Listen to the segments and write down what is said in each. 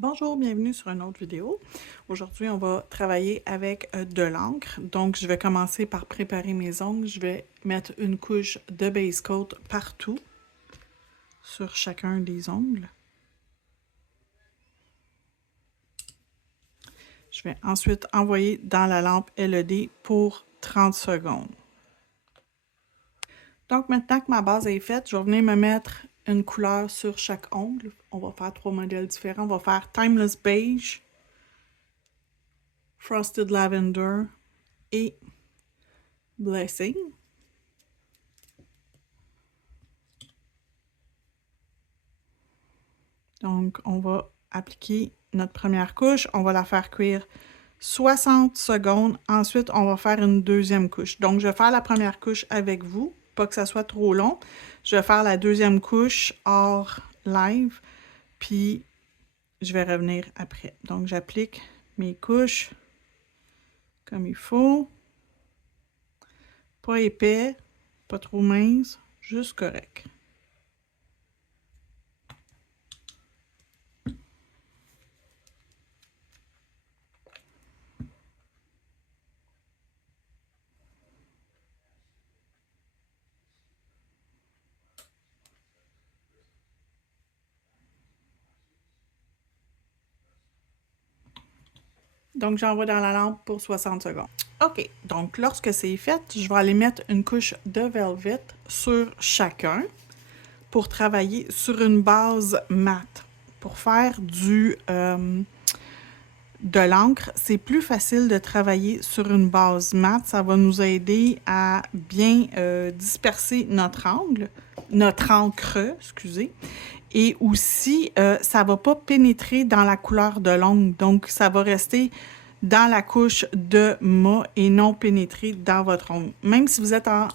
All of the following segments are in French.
Bonjour, bienvenue sur une autre vidéo. Aujourd'hui, on va travailler avec de l'encre. Donc, je vais commencer par préparer mes ongles. Je vais mettre une couche de base coat partout sur chacun des ongles. Je vais ensuite envoyer dans la lampe LED pour 30 secondes. Donc, maintenant que ma base est faite, je vais venir me mettre une couleur sur chaque ongle. On va faire 3 modèles différents. On va faire Timeless Beige, Frosted Lavender et Blessing. Donc, on va appliquer notre première couche. On va la faire cuire 60 secondes. Ensuite, on va faire une deuxième couche. Donc, je vais faire la première couche avec vous, pas que ça soit trop long. Je vais faire la deuxième couche hors live, puis je vais revenir après. Donc, j'applique mes couches comme il faut. Pas épais, pas trop mince, juste correct. Donc, j'envoie dans la lampe pour 60 secondes. OK, donc lorsque c'est fait, je vais aller mettre une couche de velvet sur chacun pour travailler sur une base mate. Pour faire de l'encre, c'est plus facile de travailler sur une base mate. Ça va nous aider à bien disperser notre encre, excusez. Et aussi, ça ne va pas pénétrer dans la couleur de l'ongle. Donc, ça va rester dans la couche de mat et non pénétrer dans votre ongle. Même si vous êtes en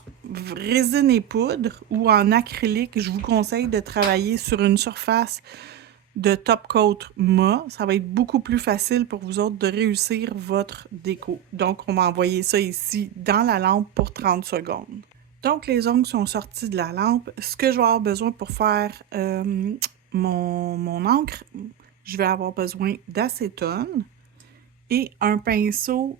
résine et poudre ou en acrylique, je vous conseille de travailler sur une surface de top coat mat. Ça va être beaucoup plus facile pour vous autres de réussir votre déco. Donc, on va envoyer ça ici dans la lampe pour 30 secondes. Donc, les ongles sont sortis de la lampe. Ce que je vais avoir besoin pour faire mon encre, je vais avoir besoin d'acétone et un pinceau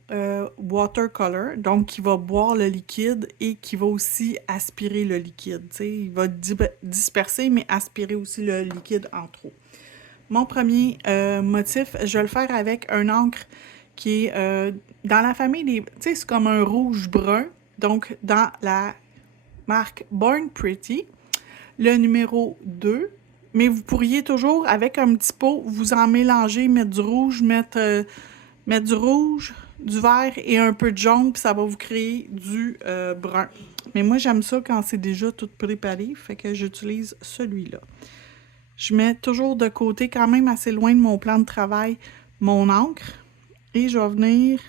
watercolor, donc qui va boire le liquide et qui va aussi aspirer le liquide. T'sais, il va disperser, mais aspirer aussi le liquide en trop. Mon premier motif, je vais le faire avec un encre qui est dans la famille des... Tu sais, c'est comme un rouge-brun, donc dans la marque Born Pretty, le numéro 2. Mais vous pourriez toujours, avec un petit pot, vous en mélanger, mettre du rouge, mettre du rouge, du vert et un peu de jaune, puis ça va vous créer du brun. Mais moi, j'aime ça quand c'est déjà tout préparé, fait que j'utilise celui-là. Je mets toujours de côté, quand même assez loin de mon plan de travail, mon encre. Et je vais venir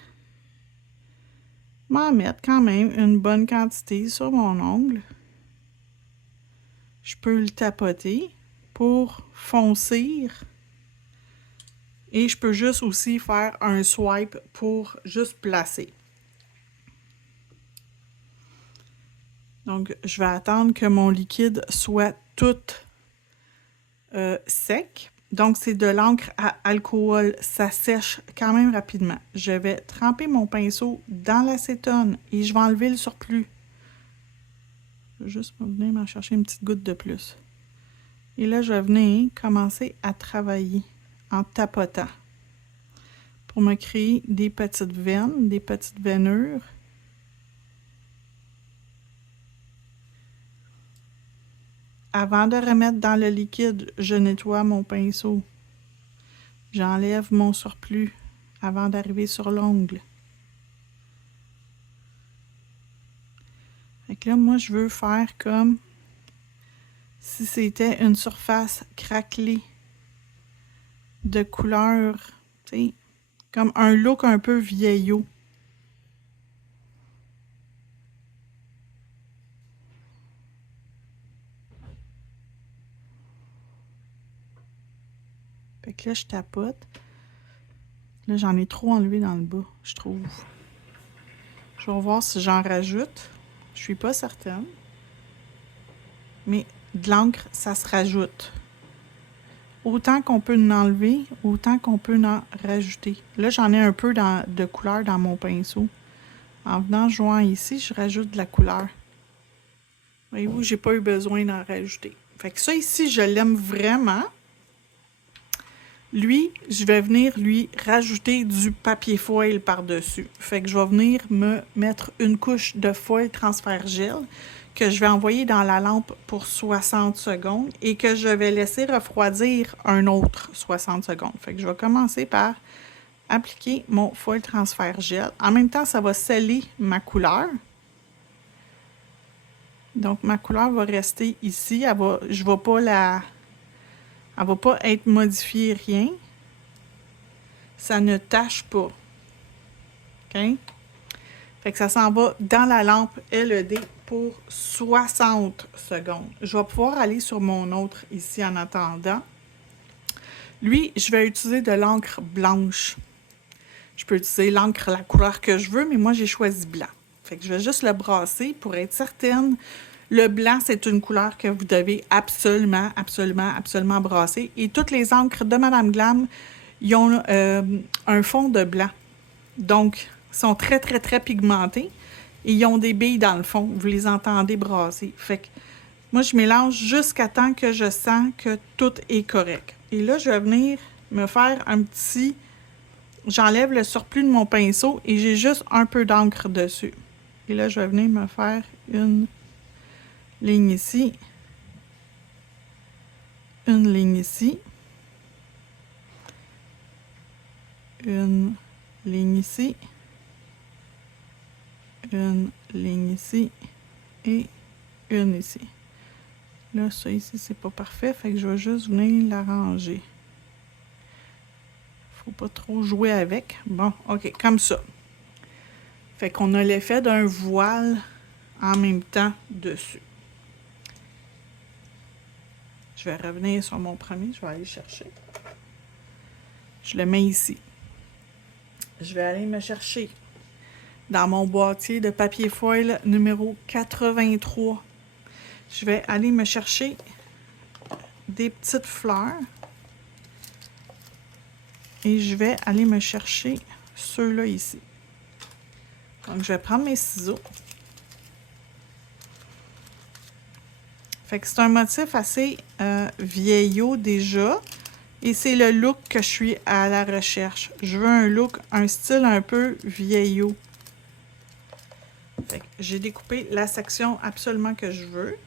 m'en mettre quand même une bonne quantité sur mon ongle. Je peux le tapoter pour foncir. Et je peux juste aussi faire un swipe pour juste placer. Donc, je vais attendre que mon liquide soit tout sec. Donc, c'est de l'encre à alcool. Ça sèche quand même rapidement. Je vais tremper mon pinceau dans l'acétone et je vais enlever le surplus. Je vais juste venir m'en chercher une petite goutte de plus. Et là, je vais venir commencer à travailler en tapotant pour me créer des petites veines, des petites veinures. Avant de remettre dans le liquide, je nettoie mon pinceau. J'enlève mon surplus avant d'arriver sur l'ongle. Fait que là, moi, je veux faire comme si c'était une surface craquelée de couleur, tu sais, comme un look un peu vieillot. Fait que là, je tapote. Là, j'en ai trop enlevé dans le bas, je trouve. Je vais voir si j'en rajoute. Je suis pas certaine. Mais de l'encre, ça se rajoute. autant qu'on peut en enlever, autant qu'on peut en rajouter. Là, j'en ai un peu de couleur dans mon pinceau. En venant joint ici, je rajoute de la couleur. Voyez-vous, j'ai pas eu besoin d'en rajouter. Fait que ça ici, je l'aime vraiment. Lui, je vais venir lui rajouter du papier foil par-dessus. Fait que je vais venir me mettre une couche de foil transfert gel que je vais envoyer dans la lampe pour 60 secondes et que je vais laisser refroidir un autre 60 secondes. Fait que je vais commencer par appliquer mon foil transfert gel. En même temps, ça va sceller ma couleur. Donc, ma couleur va rester ici. Je ne vais pas elle va pas être modifiée, rien. Ça ne tâche pas. OK? Fait que ça s'en va dans la lampe LED pour 60 secondes. Je vais pouvoir aller sur mon autre ici en attendant. Lui, je vais utiliser de l'encre blanche. Je peux utiliser l'encre, la couleur que je veux, mais moi, j'ai choisi blanc. Fait que je vais juste le brasser pour être certaine. Le blanc, c'est une couleur que vous devez absolument, absolument, absolument brasser. Et toutes les encres de Madame Glam, ils ont un fond de blanc. Donc, ils sont très, très, très pigmentés. Et ils ont des billes dans le fond. Vous les entendez brasser. Fait que moi, je mélange jusqu'à temps que je sens que tout est correct. Et là, je vais venir me faire un petit... J'enlève le surplus de mon pinceau et j'ai juste un peu d'encre dessus. Et là, je vais venir me faire une ligne ici. Une ligne ici. Une ligne ici. Une ligne ici. Et une ici. Là, ça ici, c'est pas parfait. Fait que je vais juste venir l'arranger. Faut pas trop jouer avec. Bon, OK, comme ça. Fait qu'on a l'effet d'un voile en même temps dessus. Je vais revenir sur mon premier. Je vais aller chercher. Je le mets ici. Je vais aller me chercher dans mon boîtier de papier foil numéro 83. Je vais aller me chercher des petites fleurs. Et je vais aller me chercher ceux-là ici. Donc, je vais prendre mes ciseaux. Fait que c'est un motif assez vieillot déjà. Et c'est le look que je suis à la recherche. Je veux un look, un style un peu vieillot. Fait que j'ai découpé la section absolument que je veux.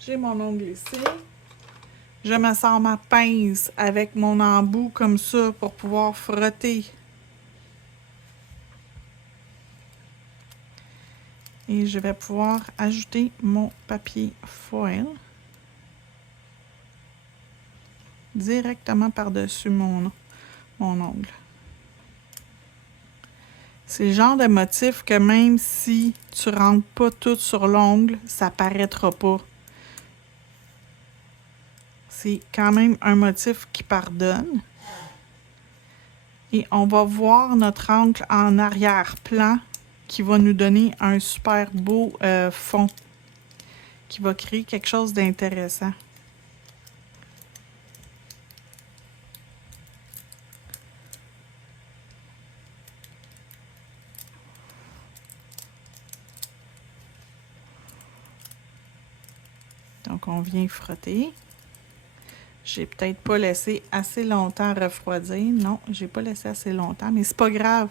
J'ai mon ongle ici. Je me sers ma pince avec mon embout comme ça pour pouvoir frotter. Et je vais pouvoir ajouter mon papier foil directement par-dessus mon ongle. C'est le genre de motif que même si tu ne rentres pas tout sur l'ongle, ça ne paraîtra pas. C'est quand même un motif qui pardonne. Et on va voir notre ongle en arrière-plan qui va nous donner un super beau fond qui va créer quelque chose d'intéressant. Donc, on vient frotter. J'ai peut-être pas laissé assez longtemps refroidir. Non, j'ai pas laissé assez longtemps, mais c'est pas grave.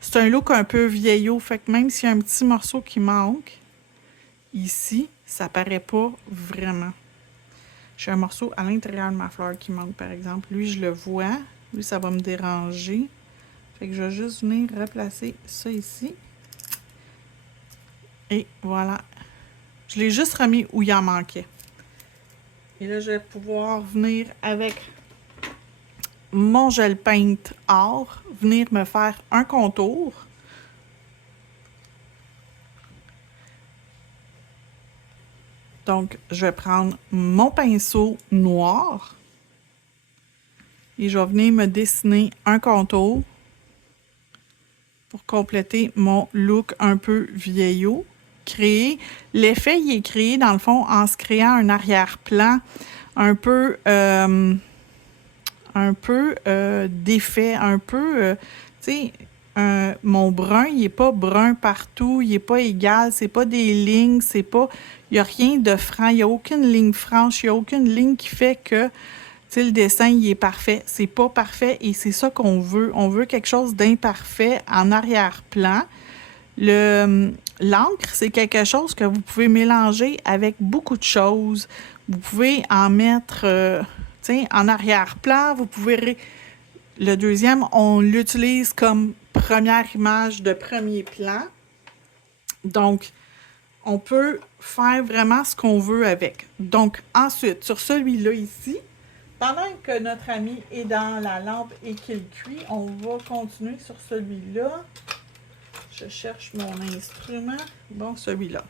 C'est un look un peu vieillot, fait que même s'il y a un petit morceau qui manque, ici, ça paraît pas vraiment. J'ai un morceau à l'intérieur de ma fleur qui manque, par exemple. Lui, je le vois. Lui, ça va me déranger. Fait que je vais juste venir replacer ça ici. Et voilà. Je l'ai juste remis où il en manquait. Et là, je vais pouvoir venir avec mon gel paint or, venir me faire un contour. Donc, je vais prendre mon pinceau noir et je vais venir me dessiner un contour pour compléter mon look un peu vieillot. créer. L'effet, il est créé, dans le fond, en se créant un arrière-plan un peu d'effet, un peu, tu sais, mon brun, il n'est pas brun partout, il n'est pas égal, c'est pas des lignes, c'est pas, il n'y a rien de franc, il n'y a aucune ligne franche, il n'y a aucune ligne qui fait que, tu sais, le dessin, il est parfait. C'est pas parfait et c'est ça qu'on veut. On veut quelque chose d'imparfait en arrière-plan. L'encre, c'est quelque chose que vous pouvez mélanger avec beaucoup de choses. Vous pouvez en mettre, tu sais, en arrière-plan. Vous pouvez... Le deuxième, on l'utilise comme première image de premier plan. Donc, on peut faire vraiment ce qu'on veut avec. Donc, ensuite, sur celui-là ici, pendant que notre ami est dans la lampe et qu'il cuit, on va continuer sur celui-là. Je cherche mon instrument. Bon, celui-là.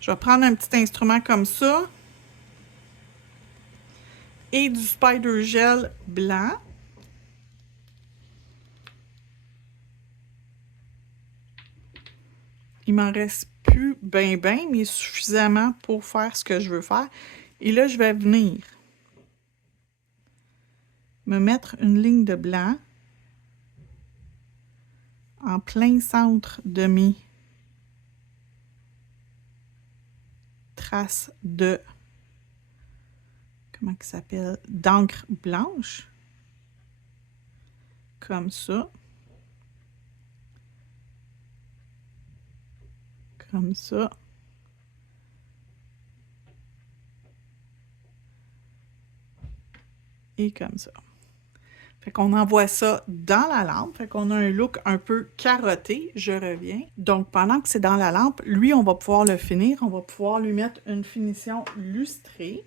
Je vais prendre un petit instrument comme ça. Et du Spider Gel blanc. Il m'en reste plus ben, mais suffisamment pour faire ce que je veux faire. Et là, je vais venir me mettre une ligne de blanc en plein centre de mes traces de, comment ça s'appelle, d'encre blanche. Comme ça. Comme ça. Et comme ça. Fait qu'on envoie ça dans la lampe. Fait qu'on a un look un peu carotté. Je reviens. Donc, pendant que c'est dans la lampe, lui, on va pouvoir le finir. On va pouvoir lui mettre une finition lustrée.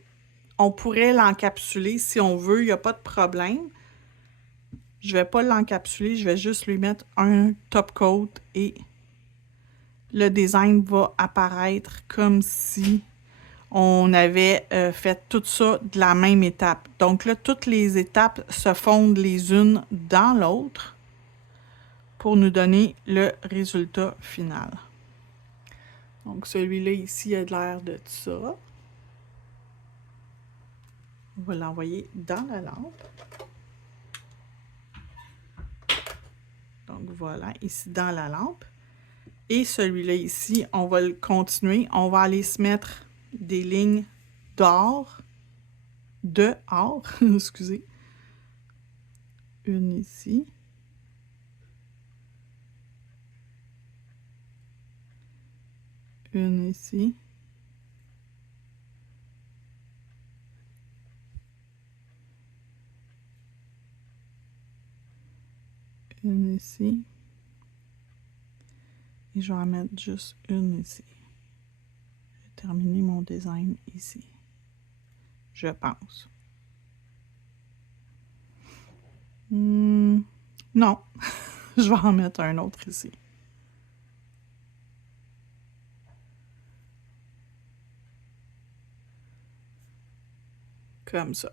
On pourrait l'encapsuler si on veut. Il n'y a pas de problème. Je ne vais pas l'encapsuler. Je vais juste lui mettre un top coat et le design va apparaître comme si on avait fait tout ça de la même étape. Donc là, toutes les étapes se fondent les unes dans l'autre pour nous donner le résultat final. Donc celui-là ici a l'air de ça. On va l'envoyer dans la lampe. Donc voilà, ici dans la lampe. Et celui-là ici, on va le continuer. On va aller se mettre des lignes d'or, excusez. Une ici. Une ici. Une ici. Et je vais en mettre juste une ici. J'ai terminé mon design ici. Je pense. Non. Je vais en mettre un autre ici. Comme ça.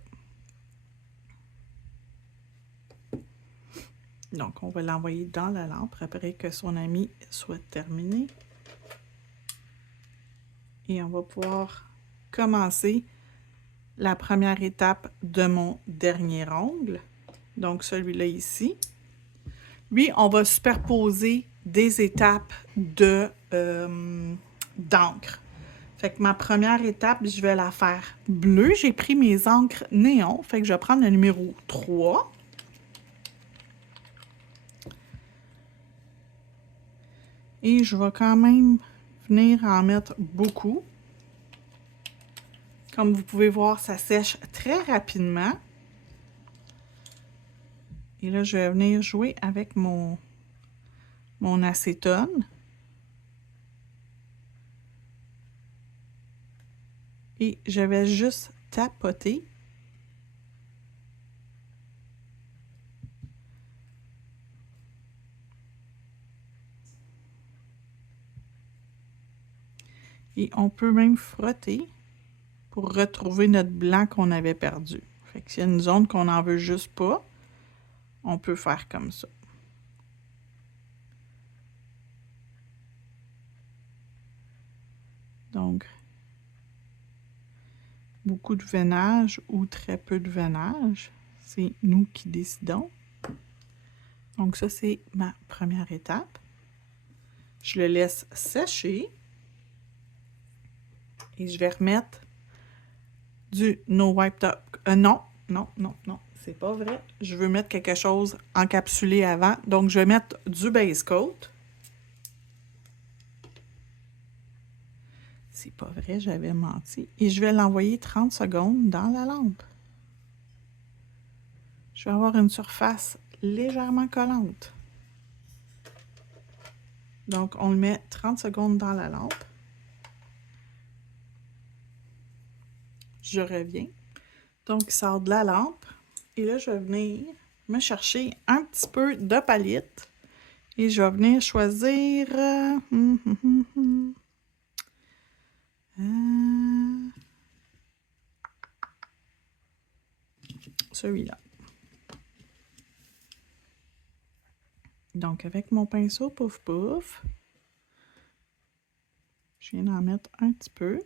Donc, on va l'envoyer dans la lampe après que son ami soit terminé. Et on va pouvoir commencer la première étape de mon dernier ongle. Donc, celui-là ici. Lui, on va superposer des étapes d'encre. Fait que ma première étape, je vais la faire bleue. J'ai pris mes encres néon. Fait que je vais prendre le numéro 3. Et je vais quand même venir en mettre beaucoup. Comme vous pouvez voir, ça sèche très rapidement. Et là, je vais venir jouer avec mon acétone. Et je vais juste tapoter. Et on peut même frotter pour retrouver notre blanc qu'on avait perdu. Fait que s'il y a une zone qu'on n'en veut juste pas, on peut faire comme ça. Donc, beaucoup de veinage ou très peu de veinage. C'est nous qui décidons. Donc ça, c'est ma première étape. Je le laisse sécher. Et je vais remettre du No Wipe Top. Non, c'est pas vrai. Je veux mettre quelque chose encapsulé avant. Donc, je vais mettre du base coat. C'est pas vrai, j'avais menti. Et je vais l'envoyer 30 secondes dans la lampe. Je vais avoir une surface légèrement collante. Donc, on le met 30 secondes dans la lampe. Je reviens. Donc, il sort de la lampe. Et là, je vais venir me chercher un petit peu de palette. Et je vais venir choisir celui-là. Donc, avec mon pinceau pouf pouf, je viens d'en mettre un petit peu.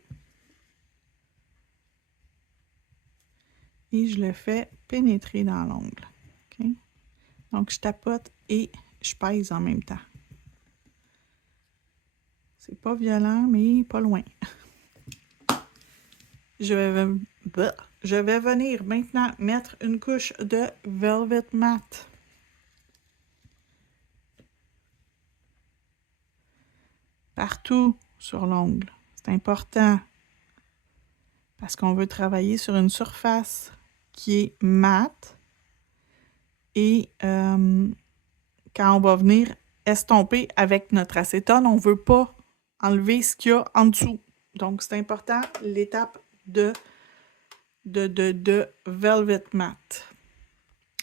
Et je le fais pénétrer dans l'ongle. Okay? Donc, je tapote et je pèse en même temps. C'est pas violent, mais pas loin. Je vais venir maintenant mettre une couche de Velvet Matte. Partout sur l'ongle. C'est important. Parce qu'on veut travailler sur une surface qui est mate. Et quand on va venir estomper avec notre acétone, on ne veut pas enlever ce qu'il y a en dessous. Donc, c'est important, l'étape de Velvet Matte.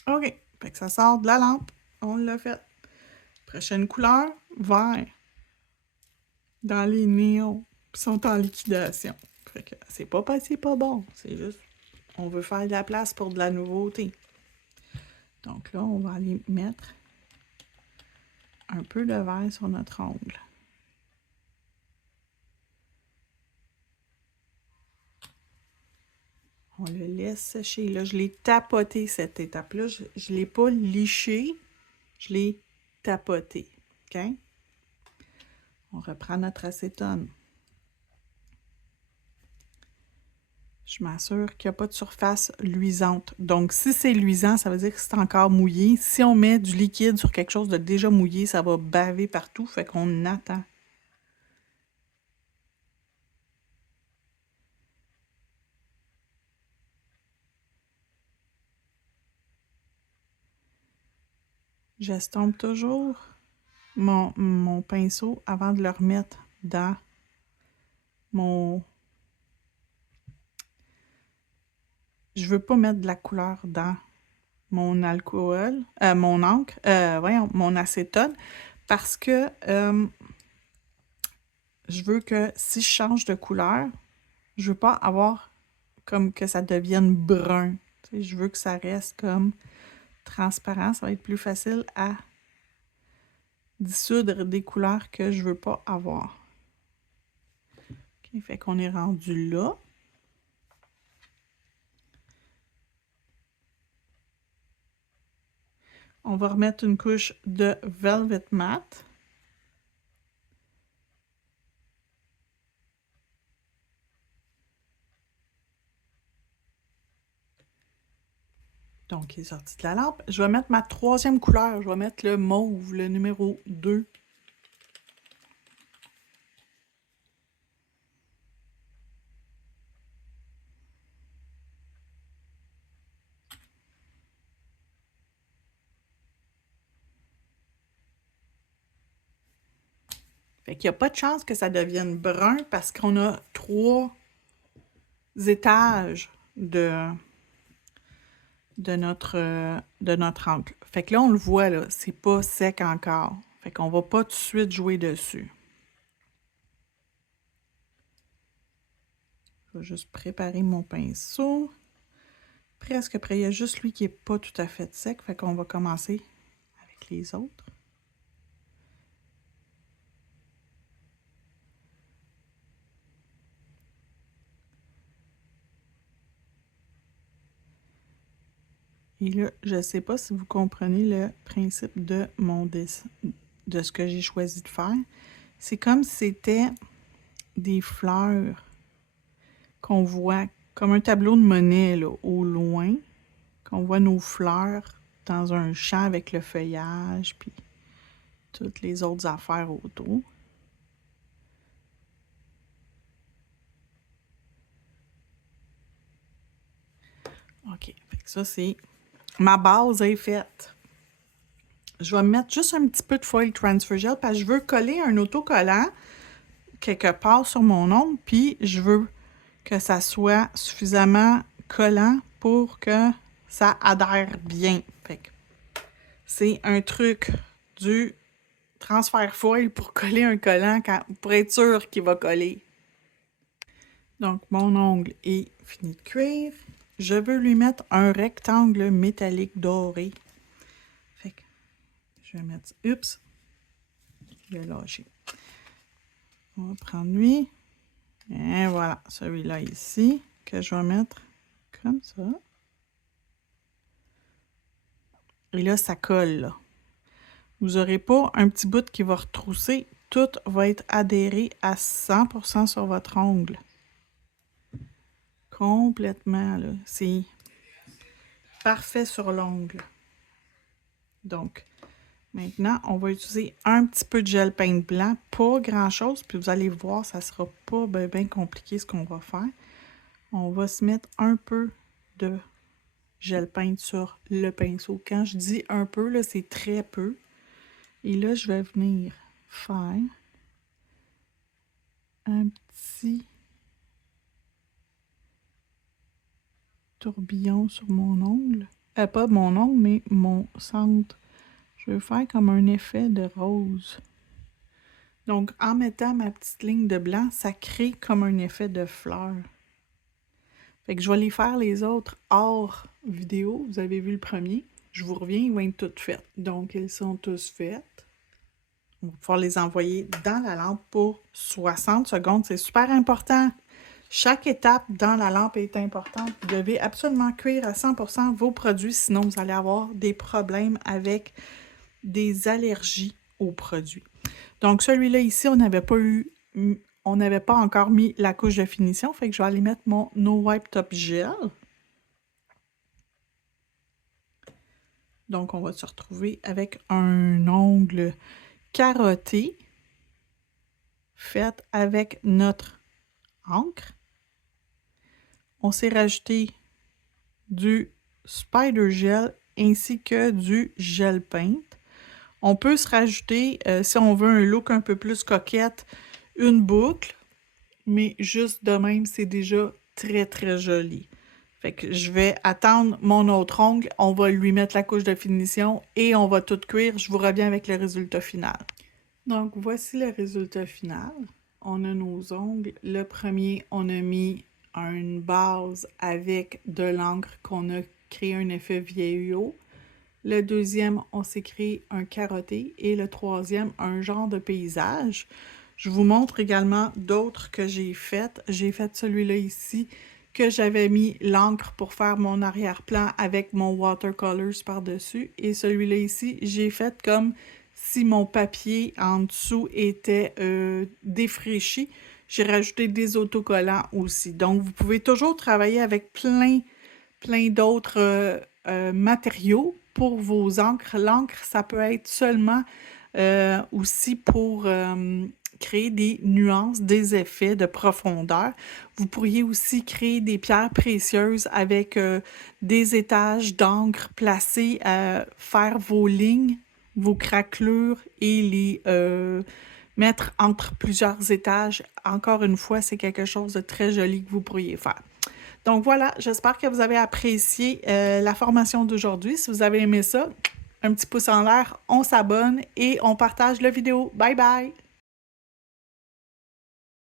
OK. Fait que ça sort de la lampe. On l'a fait. Prochaine couleur, vert. Dans les néons qui sont en liquidation. Fait que c'est pas bon. C'est juste, on veut faire de la place pour de la nouveauté. Donc là, on va aller mettre un peu de vert sur notre ongle. On le laisse sécher. Là, je l'ai tapoté, cette étape-là. Je ne l'ai pas liché. Je l'ai tapoté. OK? On reprend notre acétone. Je m'assure qu'il n'y a pas de surface luisante. Donc, si c'est luisant, ça veut dire que c'est encore mouillé. Si on met du liquide sur quelque chose de déjà mouillé, ça va baver partout. Fait qu'on attend. J'estompe toujours mon pinceau avant de le remettre dans mon... Je veux pas mettre de la couleur dans mon alcool, mon encre, mon acétone, parce que je veux que si je change de couleur, je veux pas avoir comme que ça devienne brun. Tu sais, je veux que ça reste comme transparent. Ça va être plus facile à dissoudre des couleurs que je veux pas avoir. Okay, fait qu'on est rendu là. On va remettre une couche de Velvet Matte. Donc, il est sorti de la lampe. Je vais mettre ma troisième couleur. Je vais mettre le mauve, le numéro 2. Fait qu'il n'y a pas de chance que ça devienne brun parce qu'on a 3 étages de notre encre. Fait que là, on le voit, là, c'est pas sec encore. Fait qu'on va pas tout de suite jouer dessus. Je vais juste préparer mon pinceau. Presque prêt. Il y a juste lui qui est pas tout à fait sec. Fait qu'on va commencer avec les autres. Et là, je ne sais pas si vous comprenez le principe de mon dessin, de ce que j'ai choisi de faire. C'est comme si c'était des fleurs qu'on voit, comme un tableau de monnaie là, au loin, qu'on voit nos fleurs dans un champ avec le feuillage, puis toutes les autres affaires autour. OK, fait que ça, c'est... Ma base est faite. Je vais mettre juste un petit peu de foil transfer gel parce que je veux coller un autocollant quelque part sur mon ongle, puis je veux que ça soit suffisamment collant pour que ça adhère bien. Fait que c'est un truc du transfert foil pour coller un collant pour être sûr qu'il va coller. Donc, mon ongle est fini de cuire. Je veux lui mettre un rectangle métallique doré. Fait que je vais mettre... Oups! Je vais lâcher. On va prendre lui. Et voilà, celui-là ici, que je vais mettre comme ça. Et là, ça colle, là. Vous n'aurez pas un petit bout qui va retrousser. Tout va être adhéré à 100% sur votre ongle. Complètement, là. C'est parfait sur l'ongle. Donc, maintenant, on va utiliser un petit peu de gel peint blanc. Pas grand-chose, puis vous allez voir, ça ne sera pas bien compliqué ce qu'on va faire. On va se mettre un peu de gel peint sur le pinceau. Quand je dis un peu, là, c'est très peu. Et là, je vais venir faire un petit tourbillon sur mon ongle. Pas mon ongle, mais mon centre. Je vais faire comme un effet de rose. Donc, en mettant ma petite ligne de blanc, ça crée comme un effet de fleur. Fait que je vais les faire les autres hors vidéo. Vous avez vu le premier. Je vous reviens, ils vont être toutes faites. Donc, elles sont tous faites. On va pouvoir les envoyer dans la lampe pour 60 secondes. C'est super important. Chaque étape dans la lampe est importante. Vous devez absolument cuire à 100% vos produits, sinon vous allez avoir des problèmes avec des allergies aux produits. Donc, celui-là ici, on n'avait pas encore mis la couche de finition, fait que je vais aller mettre mon No Wipe Top Gel. Donc, on va se retrouver avec un ongle carotté fait avec notre encre. On s'est rajouté du Spider Gel ainsi que du gel paint. On peut se rajouter, si on veut un look un peu plus coquette, une boucle, mais juste de même, c'est déjà très, très joli. Fait que je vais attendre mon autre ongle, on va lui mettre la couche de finition et on va tout cuire. Je vous reviens avec le résultat final. Donc, voici le résultat final. On a nos ongles. Le premier, on a mis une base avec de l'encre qu'on a créé un effet vieillot. Le deuxième, on s'est créé un carotté. Et le troisième, un genre de paysage. Je vous montre également d'autres que j'ai faites. J'ai fait celui-là ici, que j'avais mis l'encre pour faire mon arrière-plan avec mon watercolors par-dessus. Et celui-là ici, j'ai fait comme si mon papier en dessous était défraîchi. J'ai rajouté des autocollants aussi. Donc, vous pouvez toujours travailler avec plein d'autres matériaux pour vos encres. L'encre, ça peut être seulement aussi pour créer des nuances, des effets de profondeur. Vous pourriez aussi créer des pierres précieuses avec des étages d'encre placés à faire vos lignes, vos craquelures et les mettre entre plusieurs étages. Encore une fois, c'est quelque chose de très joli que vous pourriez faire. Donc voilà, j'espère que vous avez apprécié la formation d'aujourd'hui. Si vous avez aimé ça, un petit pouce en l'air, on s'abonne et on partage la vidéo. Bye bye!